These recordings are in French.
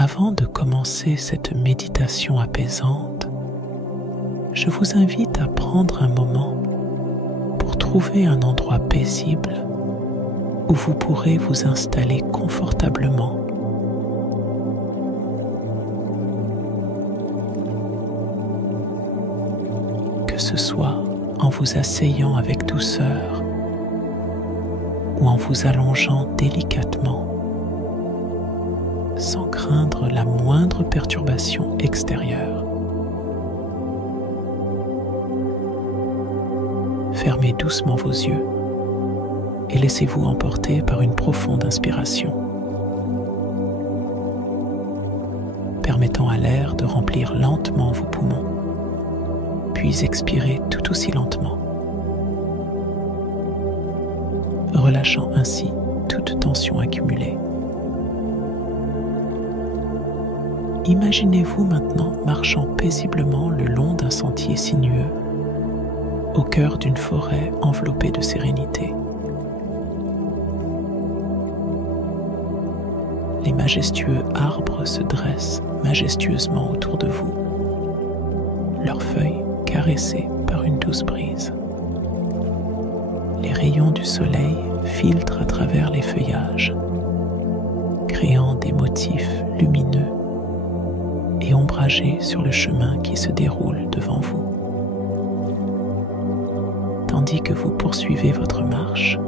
Avant de commencer cette méditation apaisante, je vous invite à prendre un moment pour trouver un endroit paisible où vous pourrez vous installer confortablement. Que ce soit en vous asseyant avec douceur ou en vous allongeant délicatement, sans craindre la moindre perturbation extérieure. Fermez doucement vos yeux et laissez-vous emporter par une profonde inspiration, permettant à l'air de remplir lentement vos poumons, puis expirez tout aussi lentement, relâchant ainsi toute tension accumulée. Imaginez-vous maintenant marchant paisiblement le long d'un sentier sinueux, au cœur d'une forêt enveloppée de sérénité. Les majestueux arbres se dressent majestueusement autour de vous, leurs feuilles caressées par une douce brise. Les rayons du soleil filtrent à travers les feuillages, créant des motifs lumineux et ombragés sur le chemin qui se déroule devant vous. Tandis que vous poursuivez votre marche,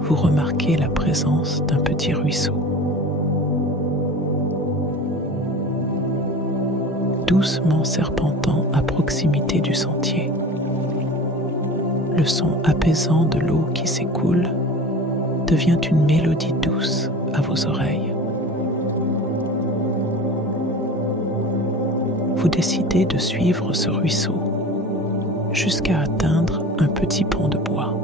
vous remarquez la présence d'un petit ruisseau. Doucement serpentant à proximité du sentier. Le son apaisant de l'eau qui s'écoule devient une mélodie douce à vos oreilles. Vous décidez de suivre ce ruisseau jusqu'à atteindre un petit pont de bois.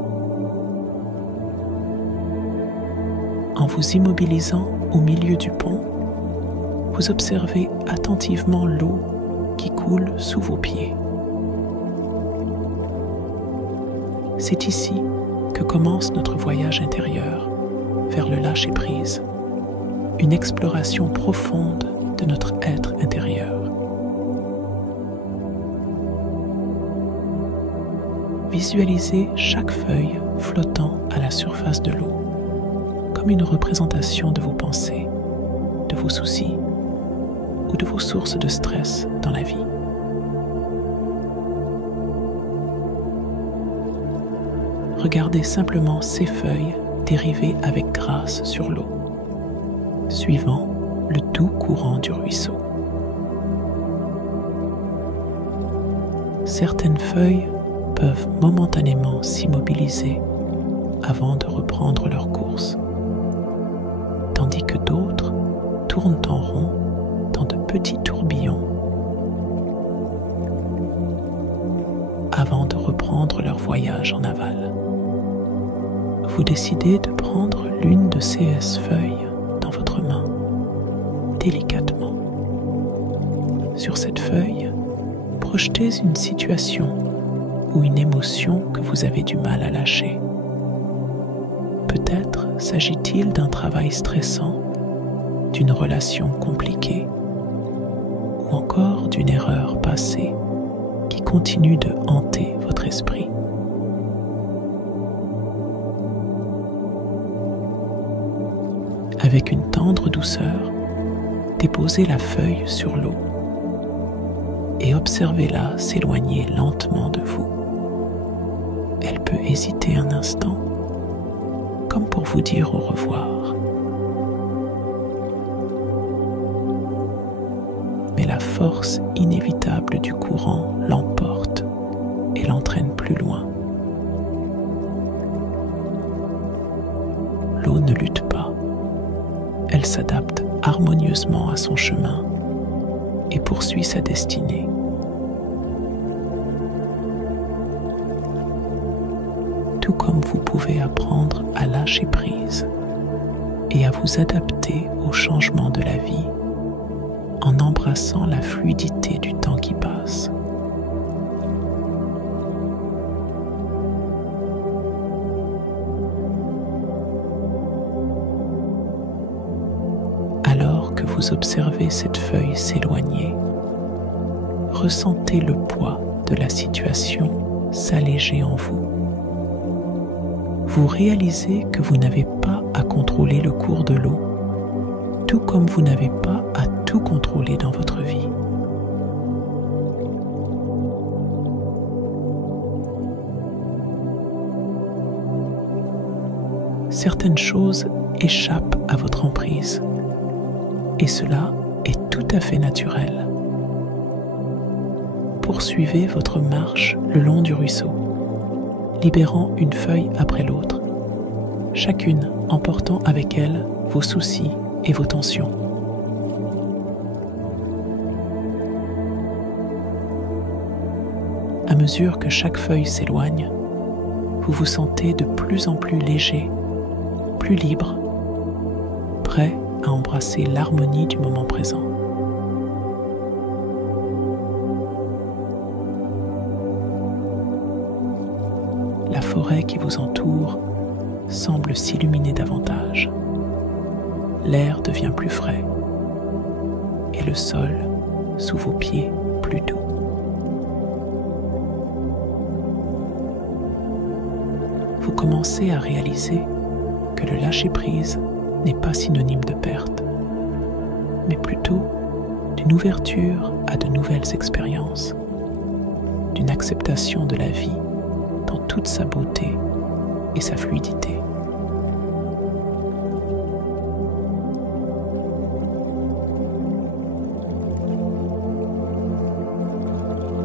En vous immobilisant au milieu du pont, vous observez attentivement l'eau qui coule sous vos pieds. C'est ici que commence notre voyage intérieur vers le lâcher-prise, une exploration profonde de notre être intérieur. Visualisez chaque feuille flottant à la surface de l'eau, comme une représentation de vos pensées, de vos soucis ou de vos sources de stress dans la vie. Regardez simplement ces feuilles dériver avec grâce sur l'eau, suivant le doux courant du ruisseau. Certaines feuilles peuvent momentanément s'immobiliser avant de reprendre leur course, tandis que d'autres tournent en rond dans de petits tourbillons avant de reprendre leur voyage en aval. Vous décidez de prendre l'une de ces feuilles dans votre main, délicatement. Sur cette feuille, projetez une situation ou une émotion que vous avez du mal à lâcher. Peut-être s'agit-il d'un travail stressant, d'une relation compliquée, ou encore d'une erreur passée qui continue de hanter votre esprit. Avec une tendre douceur, déposez la feuille sur l'eau et observez-la s'éloigner lentement de vous. Elle peut hésiter un instant, comme pour vous dire au revoir. Mais la force inévitable du courant l'emporte et l'entraîne plus loin. L'eau ne lutte pas. Elle s'adapte harmonieusement à son chemin et poursuit sa destinée. Tout comme vous pouvez apprendre à lâcher prise et à vous adapter aux changements de la vie en embrassant la fluidité du temps qui passe. Alors Alors que vous observez cette feuille s'éloigner, ressentez le poids de la situation s'alléger en vous. Vous réalisez que vous n'avez pas à contrôler le cours de l'eau, tout comme vous n'avez pas à tout contrôler dans votre vie. Certaines choses échappent à votre emprise, et cela est tout à fait naturel. Poursuivez votre marche le long du ruisseau, libérant une feuille après l'autre, chacune emportant avec elle vos soucis et vos tensions. À mesure que chaque feuille s'éloigne, vous vous sentez de plus en plus léger, plus libre, prêt à embrasser l'harmonie du moment présent. La forêt qui vous entoure semble s'illuminer davantage. L'air devient plus frais et le sol sous vos pieds plus doux. Vous commencez à réaliser que le lâcher-prise n'est pas synonyme de perte, mais plutôt d'une ouverture à de nouvelles expériences, d'une acceptation de la vie dans toute sa beauté et sa fluidité.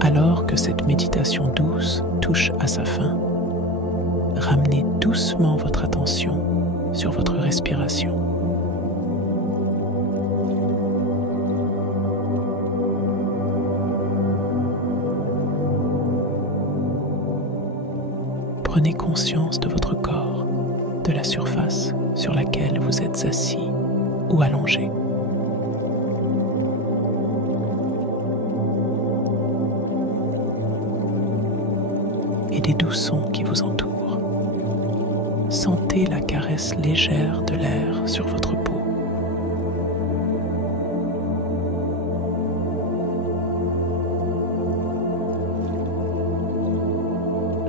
Alors que cette méditation douce touche à sa fin, ramenez doucement votre attention sur votre respiration. Prenez conscience de votre corps, de la surface sur laquelle vous êtes assis ou allongé. Et des doux sons qui vous entourent. Sentez la caresse légère de l'air sur votre peau.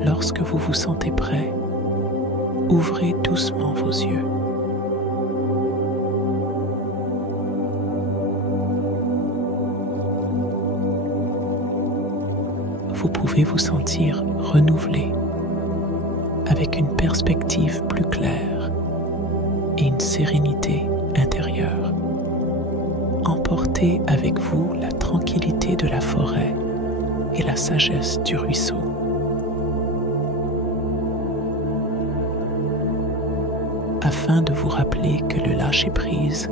Lorsque vous vous sentez prêt, ouvrez doucement vos yeux. Vous pouvez vous sentir renouvelé, avec une perspective plus claire et une sérénité intérieure. Emportez avec vous la tranquillité de la forêt et la sagesse du ruisseau. Afin de vous rappeler que le lâcher-prise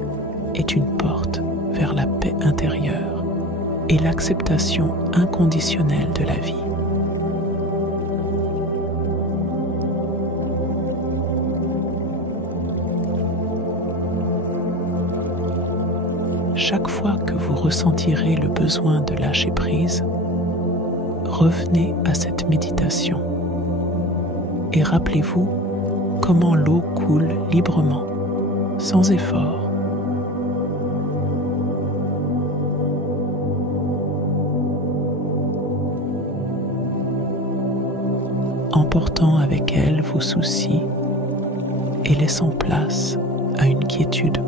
est une porte vers la paix intérieure et l'acceptation inconditionnelle de la vie. Chaque fois que vous ressentirez le besoin de lâcher prise, revenez à cette méditation et rappelez-vous comment l'eau coule librement, sans effort. Emportant avec elle vos soucis et laissant place à une quiétude